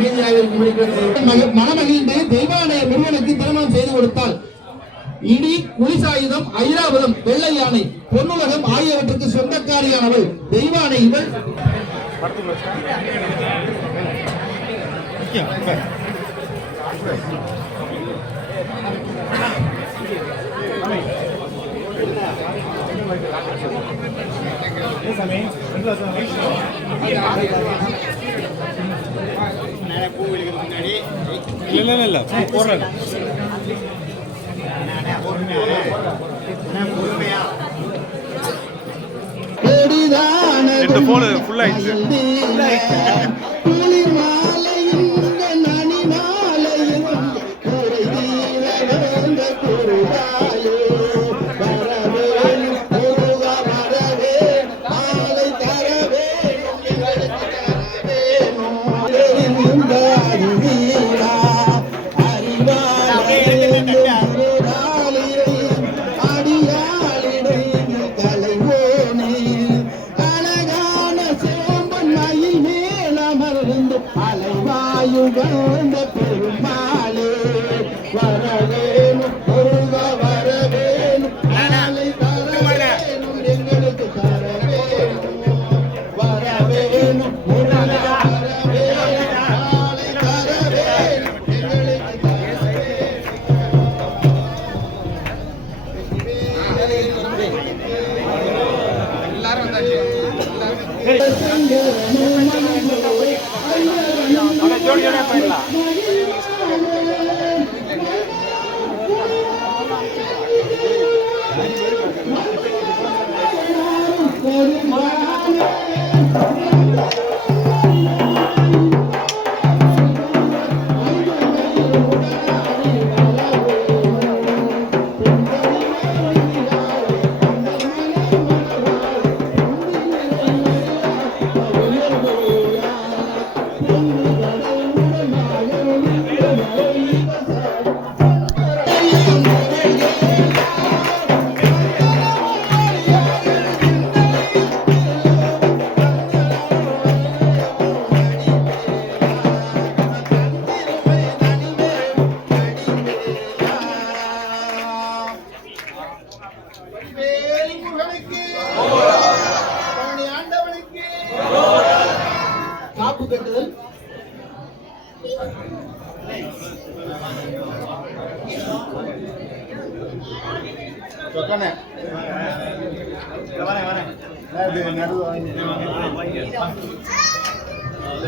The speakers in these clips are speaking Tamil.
அமைதியாக இருக்க மனமகிழ்ந்து தெய்வாலய முருகனுக்கு திருமணம் செய்து கொடுத்தால் இடி, குளிசாயுதம், ஐராவதம், வெள்ளை யானை, பொன்னுலகம் ஆகியவற்றுக்கு சொந்தக்காரியானவள் தெய்வானை இவள். இந்த போன் ஃபுல் ஆயிடுச்சு. பெருமாளே வரவேணும், வரவேணும், எங்களுக்கு தரவேணும், வரவேணும்,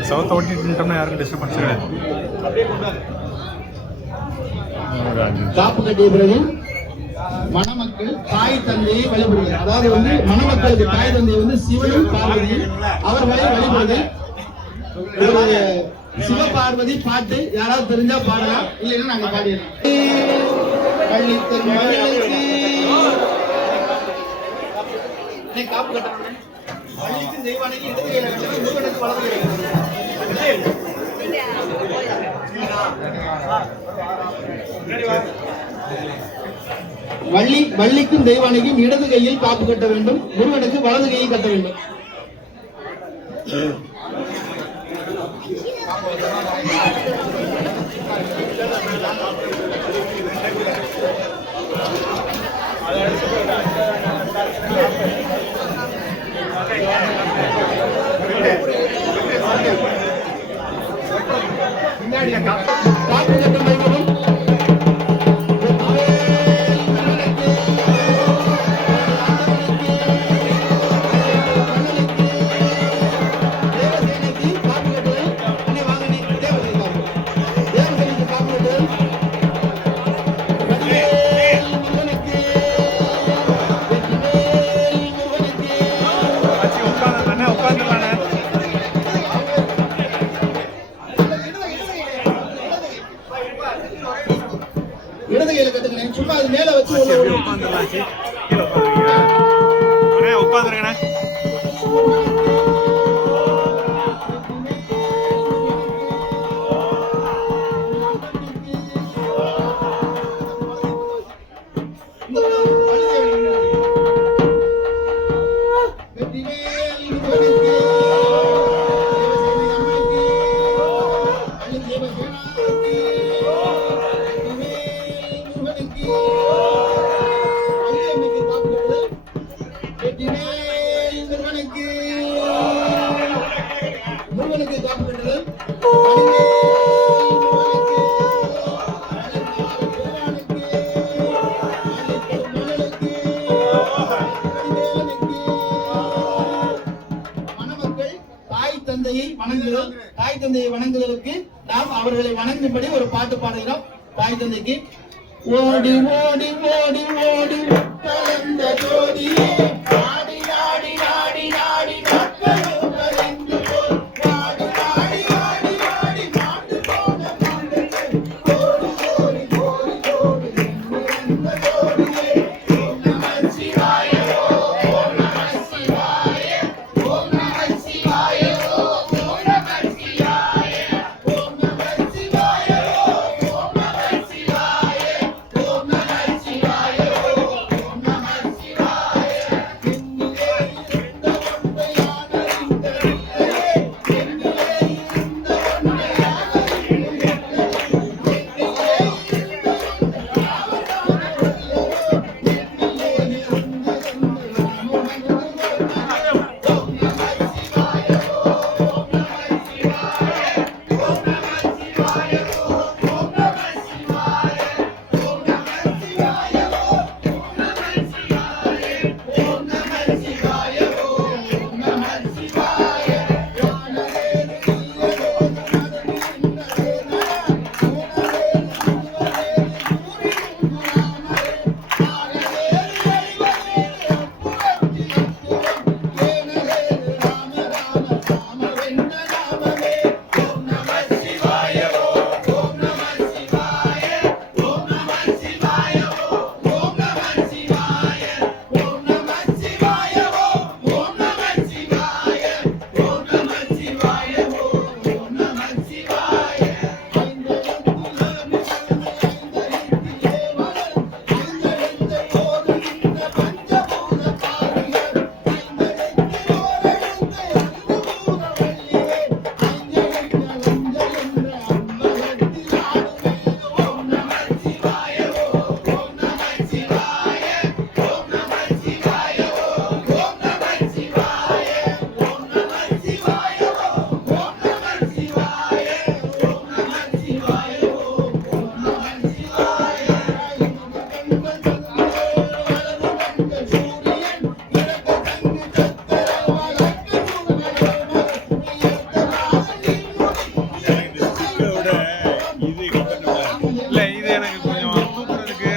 சவுத்த ஓட்டிட்டோம்னா யாருக்கும் டிஸ்டர்பன்ஸ் கிடையாது. காப்பு கட்டிய பிறகு மணமக்கள் தாய் தந்தையை வழிபடுவது. அதாவது மணமக்களுக்கு தாய் தந்தை சிவனும் பார்வதியும் அவர்களை வழிபடுது. ஒரு சிவபார்வதி பாட்டு யாராவது தெரிஞ்சா பாடலாம், இல்லைன்னா நாங்க பாடிடலாம். காப்பு கட்டணும். வள்ளிக்கு தெய்வானைக்கு இடது கையில கட்டணும், முருகனுக்கு வலது கையில. வள்ளிக்கும் தெய்வானைக்கும் இடது கையில் காப்பு கட்ட வேண்டும், முருகனுக்கு வலது கையை கட்ட வேண்டும். காப்பு கட்டும் வைக்கவும் இடது கையில கத்துக்கிறேன். சும்மா அது மேல வச்சு உட்காந்துருக்கேன். முருகனுக்கு காப்பு கட்டுதல் மணமக்கள் தாய் தந்தையை வணங்குதல். தாய் தந்தையை வணங்குதலுக்கு நாம் அவர்களை வணங்கும்படி ஒரு பாட்டு பாடுகிறோம். தாய் தந்தைக்கு ஓடி ஓடி ஓடி ஓடி கலந்த ஜோடியே ஆடி ஆடி ஆடி ஆடி மக்களும் கலந்து போய் ஆடி ஆடி ஆடி ஆடி மாட்டு போன மாடுகள் ஓடி ஓடி ஓடி ஓடி இந்த ஜோடியே ஓம் நம சிவாய ஓம் நம சிவாய ஓம் நம சிவாய ஓம் நம சிவாய ஓம் நம சிவாய ஓம் நம சிவாய ஓம் நம சிவாய ஓம் நம சிவாய என்னிலே இருந்த ஒன்றையான இந்த இல்லையே என்னிலே இருந்த ஒன்றையான இந்த இல்லையே என்னிலே இருந்த இல்ல இது எனக்கு கொஞ்சம் தூக்குறதுக்கு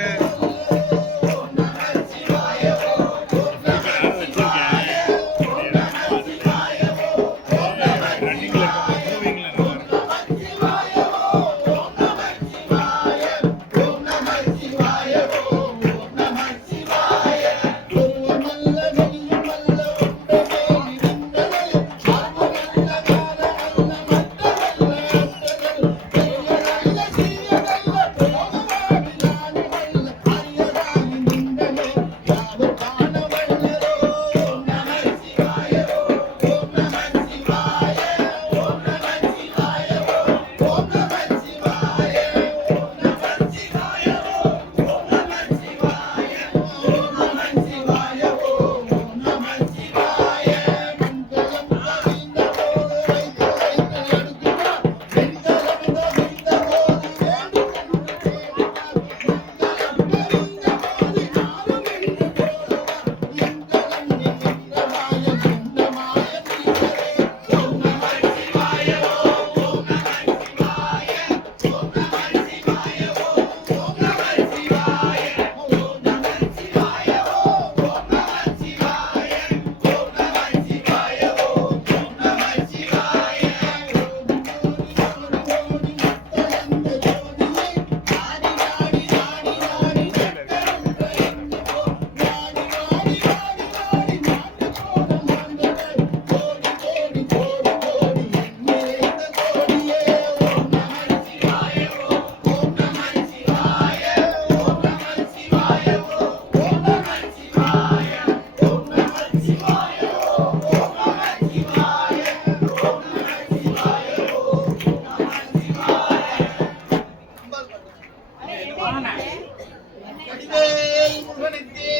வடிவேல் முருகனுக்கு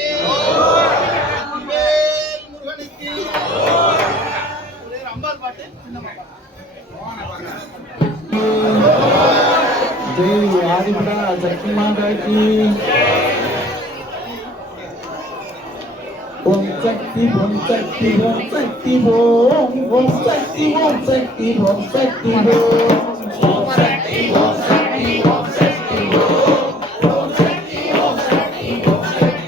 வடிவேல் முருகனுக்கு ஒரே ஒரு அம்பாள் பாட்டு சின்னம்மா பாட்டு ஆதிபடா சக்தி மாதாக்கு ஓம் சக்தி ஓம் சக்தி ஓம் சக்தி ஓம் ஓம் சக்தி ஓம் சக்தி ஓம் சக்தி ஓம் சக்தி ஓம் சக்தி ஓம் சக்தி ஓம் சக்தி ஓம் சக்தி ஓம் சக்தி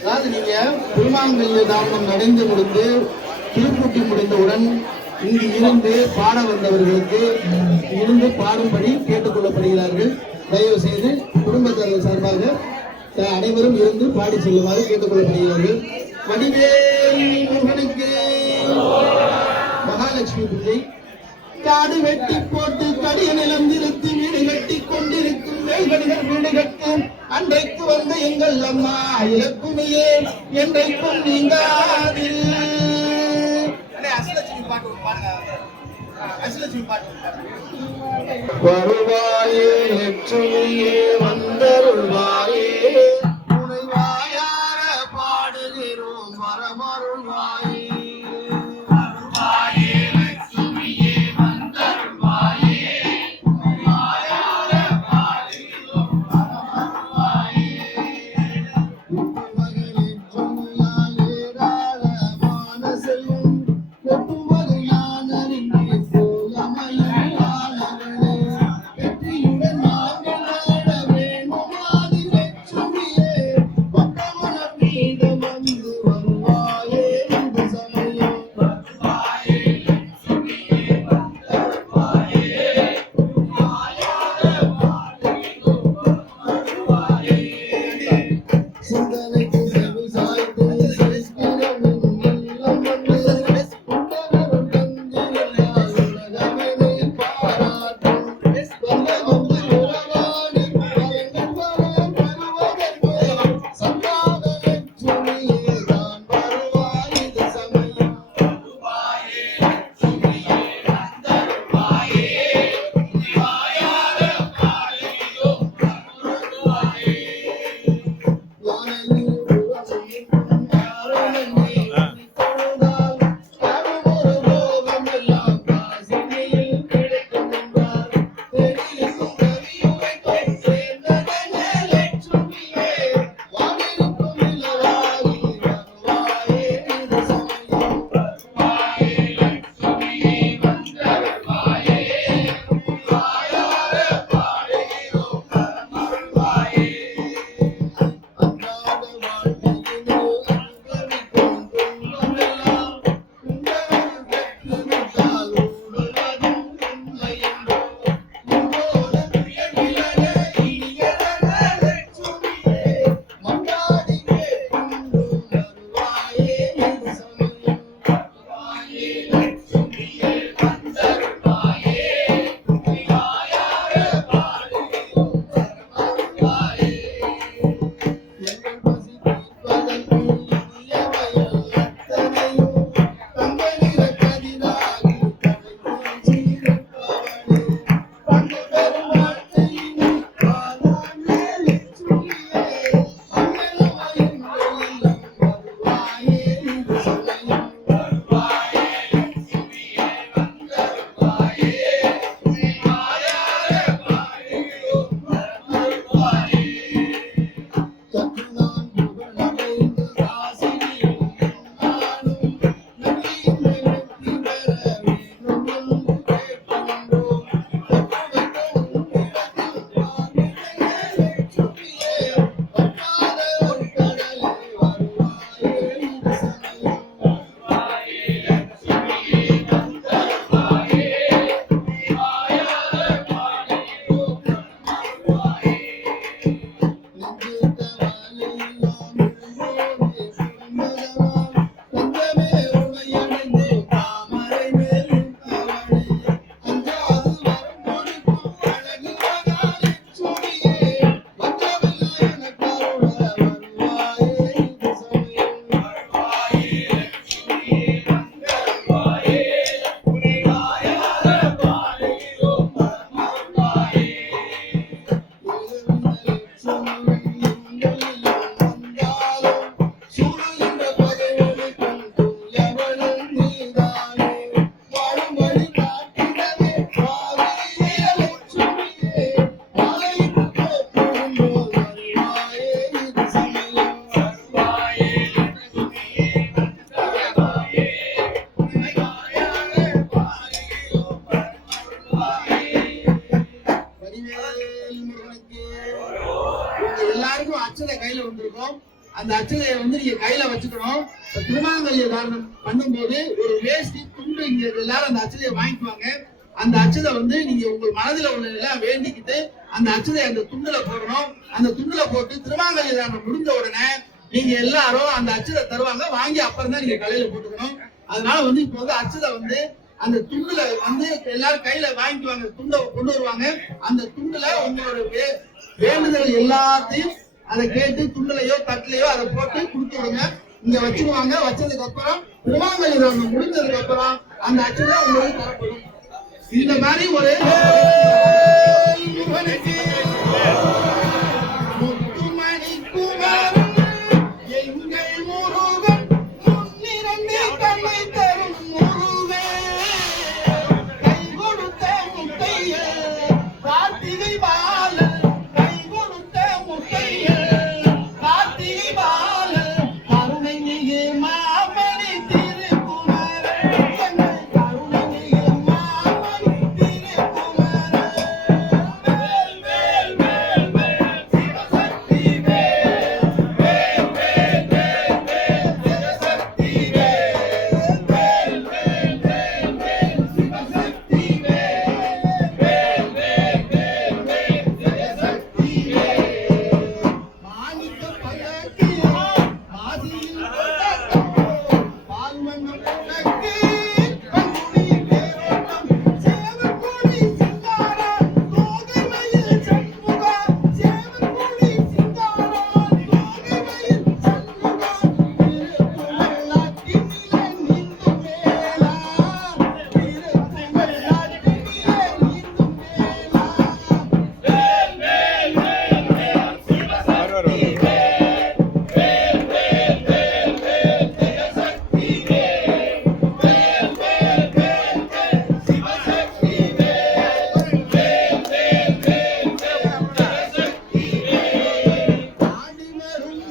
அதாவது நீங்க புல்மாங்கல்ய தாரணம் நடந்து முடிந்து திருக்கூட்டி முடிந்தவுடன் இங்கு இருந்து பாட வந்தவர்களுக்கு இருந்து பாடும்படி கேட்டுக்கொள்ளப்படுகிறார்கள். தயவு செய்து குடும்பத்தார்கள் சார்பாக அனைவரும் இருந்து பாடி செல்லுமாறு கேட்டுக்கொள்ளப்படுகிறார்கள். வடிவேல் முருகனுக்கு மகாலட்சுமி பூஜை. காடு வெட்டி போட்டு கடிய நிலம் நிறுத்தி வீடு கட்டி கொண்டிருக்கும் வேல்வடிகள் வீடு கட்டும் அன்றைக்கு வந்த எங்கள் அம்மா இலக்குமையே என்றைக்கும் நீங்காது. வருவாயே லட்சுமியே வந்தருள்வாயே உனை வாயார பாடுகிறோம் வரமருள்வாயே. முருகனுக்கு. உங்க எல்லாருக்கும் அச்சதை கையில வந்திருக்கும். அந்த அச்சதையை வந்து நீங்க கையில வச்சுக்கணும். திருமாங்கல்ய தாரணம் பண்ணும்போது ஒரு வேஷ்டி துண்டு இங்க எல்லாரும் அந்த அச்சதையை வாங்கிக்குவாங்க. அந்த அச்சதை வந்து நீங்க உங்க மனதில் உள்ள எல்லாம் வேண்டிக்கிட்டு அந்த அச்சதை அந்த துண்டுல போடணும். அந்த துண்டுல போட்டு திருமாங்கல்ய தாரணம் முடிஞ்ச உடனே நீங்க எல்லாரும் அந்த அச்சதை தருவாங்க, வாங்கி அப்புறம் தான் நீங்க கலையில போட்டுக்கணும். அதனால வந்து இப்போ வந்து அச்சதை வந்து அந்த துண்டுல வந்து எல்லாரும் கையில வாங்கிக்குவாங்க, துண்டை கொண்டு வருவாங்க. அந்த துண்டுல உங்களோட வேண்டுதல் எல்லாத்தையும் அதை கேட்டு துண்டுலையோ தட்டுலையோ அதை போட்டு கொடுத்து விடுங்க. இங்க வச்சிருவாங்க. வச்சதுக்கு அப்புறம் திருமாங்கல்ய தாரணம் முடிஞ்சதுக்கு அப்புறம் அந்த அச்சதை உங்களுக்கு தரப்படும். இந்த மாதிரி ஒரு முத்துமணி குமரன் எங்கள் முருகன் முன்னிரண்டு கண்ணை தரும் முருகன் கை கொடுத்த முத்தைய கார்த்திகை பாலன் கை கொடுத்த முத்தைய கார்த்திகை பாலன் கருணை மிகு மாமணி திருக்குமரன் எங்கள் கருணை மிகு மாமணி திருக்குமரன் வேல் வேல் வேல் வேல் சிவசக்தி வேல் வேல் வேல் வேல் வேல் சிவசக்தி வேல் வேல் வேல் வேல் வேல் சிவசக்தி வேல் வேல் வேல் வேல் வேல் சிவசக்தி வேல் மாணிக்க பல்லக்கு ஆதியில் கொண்டோம் பால்மன்னம் உனக்கு பங்குனி தேரோட்டம் சேவற்கொடி சிங்காரா தோகைமயில் சண்முகா சேவற்கொடி சிங்காரா தோகைமயில் சண்முகா திருக்குமலாட்டினிலே நீந்தும் வேளா திருக்குமலாட்டினிலே நீந்தும் வேளா வேல் வேல் வேல் வேல் சிவசக்தி வேல் வேல் வேல் வேல் வேல் சிவசக்தி வேல் வேல் வேல் வேல் வேல் சிவசக்தி வேல் வேல் வேல் வேல் வேல் சிவசக்தி வேல் ஆடி வரும்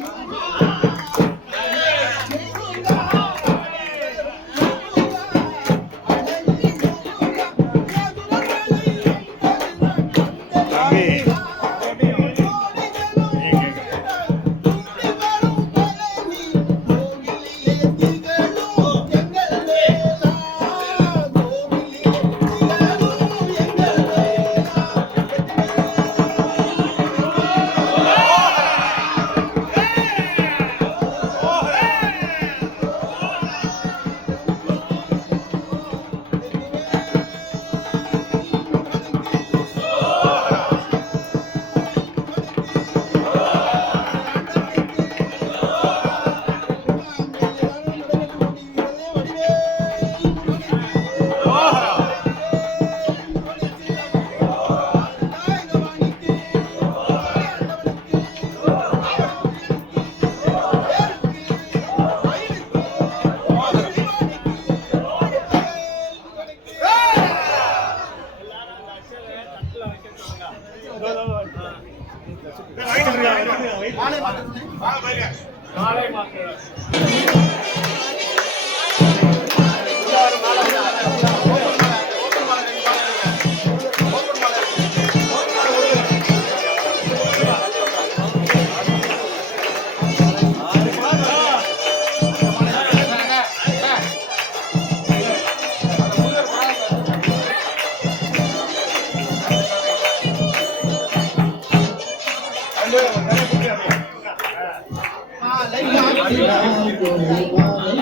மாலை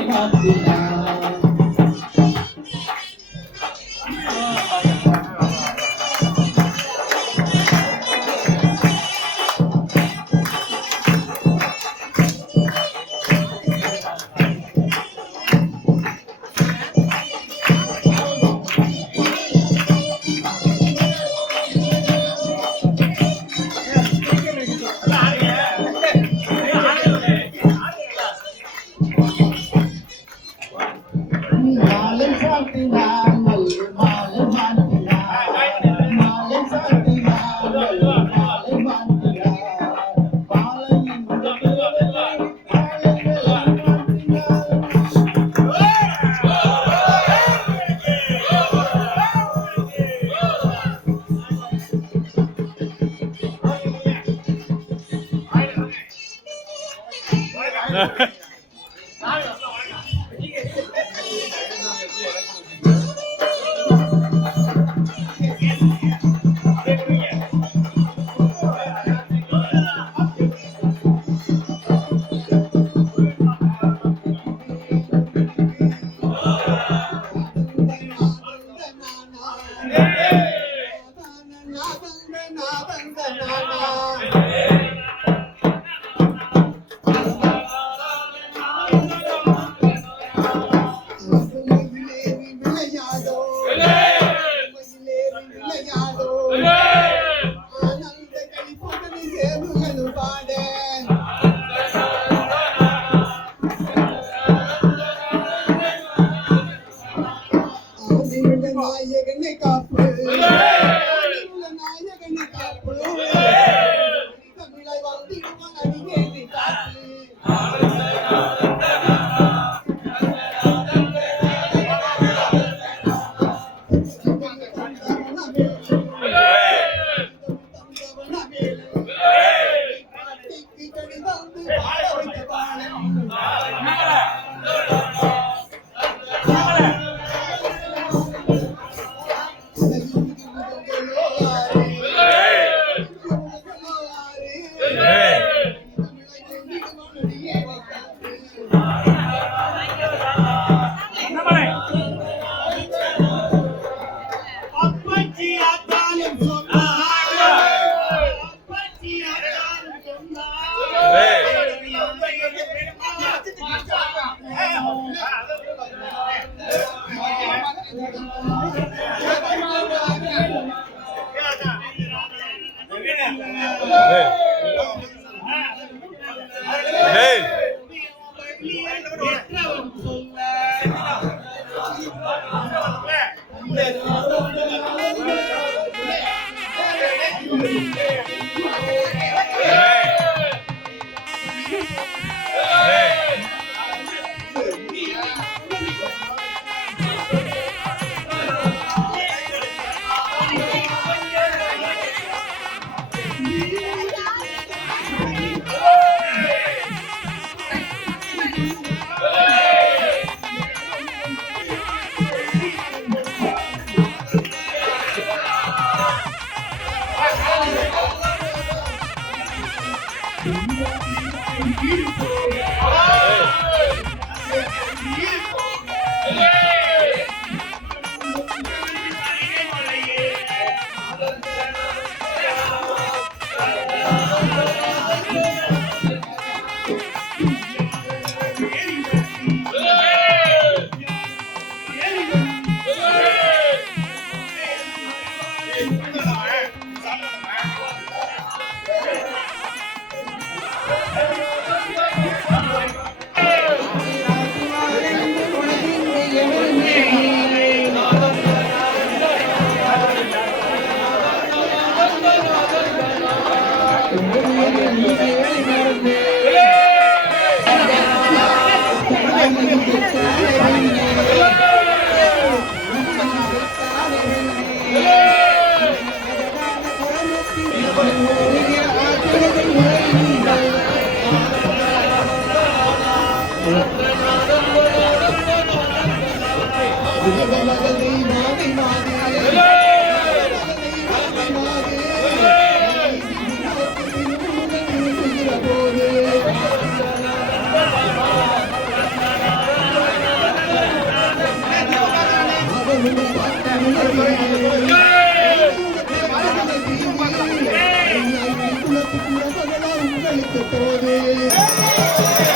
மாத்தினா நாயகனை காப்பு நாயகனை காப்பு தமிழை வாழ்த்திடுவான் அடியேனை காப்பு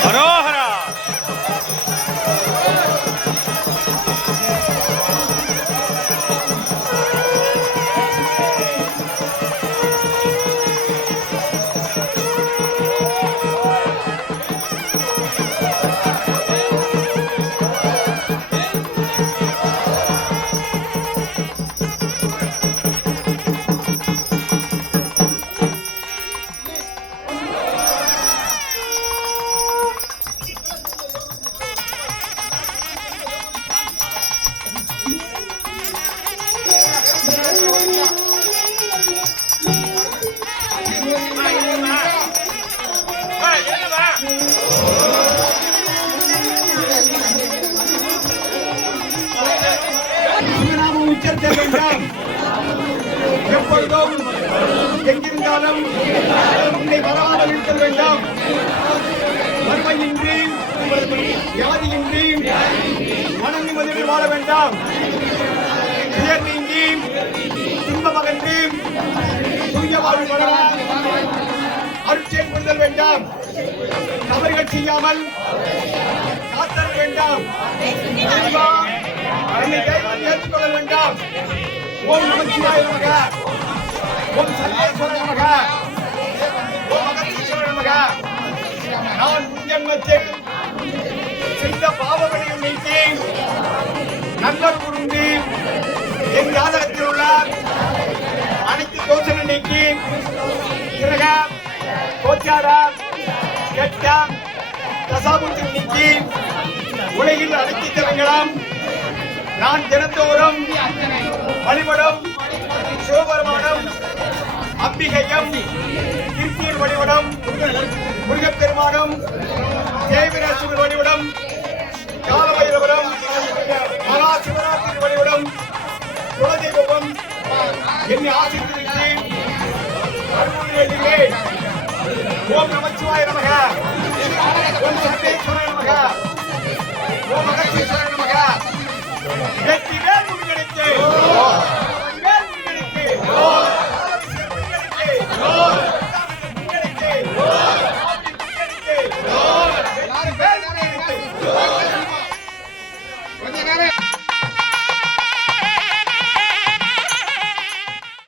ஹரோஹரா. அச்சம் வேண்டாம். எப்பொழுதும் எங்கிருந்தாலும் உன்னை வராமல் இருத்தல் வேண்டாம். வறுமையின்றி வியாதியின்றி மன நிம்மதியில் வாழ வேண்டாம். துயர் நீங்கி துன்பம் அகன்று தூய வாழ்வு வளர அருட்செயல்படுதல் வேண்டாம். தவறுகள் செய்யாமல் காத்தல் வேண்டாம். இறைவா, என்னை கையில் ஏற்றுக்கொள்ள வேண்டாம். ஓம் நமச்சிவாய நமக, ஓம் சர்வேஸ்வர நமக, ஓம் அகத்தீஸ்வர நமக. நான் முன்ஜென்மத்தில் செய்த பாவங்களையும் நீக்கி நல்லர் புரிந்து என் ஜாதகத்தில் உள்ள அனைத்து தோஷங்களை நீக்கி கிரக கோச்சார கெட்ட தசாபுத்தி நீக்கி உலகில் அனைத்து திறங்களும் நான் தினந்தோறும் வழிபடும் சிவபெருமானம் அம்பிகையம் திருப்பூர் வழிபடும் முருகப்பெருமானம் தேவிராசுவர் வழிபடும் காலபைரவரம் மகா சிவராத்திரி வழிபடும் குலதெய்வம் என்னை ஆசீர்வதித்து அருள் வேண்டுகிறேன். ஓம் நமச்சிவாய நமக, ஓம் சர்வேஸ்வராய நமக, ஓம் அகத்தீஸ்வராய நமக. வெற்றி வேல் முருகனுக்கு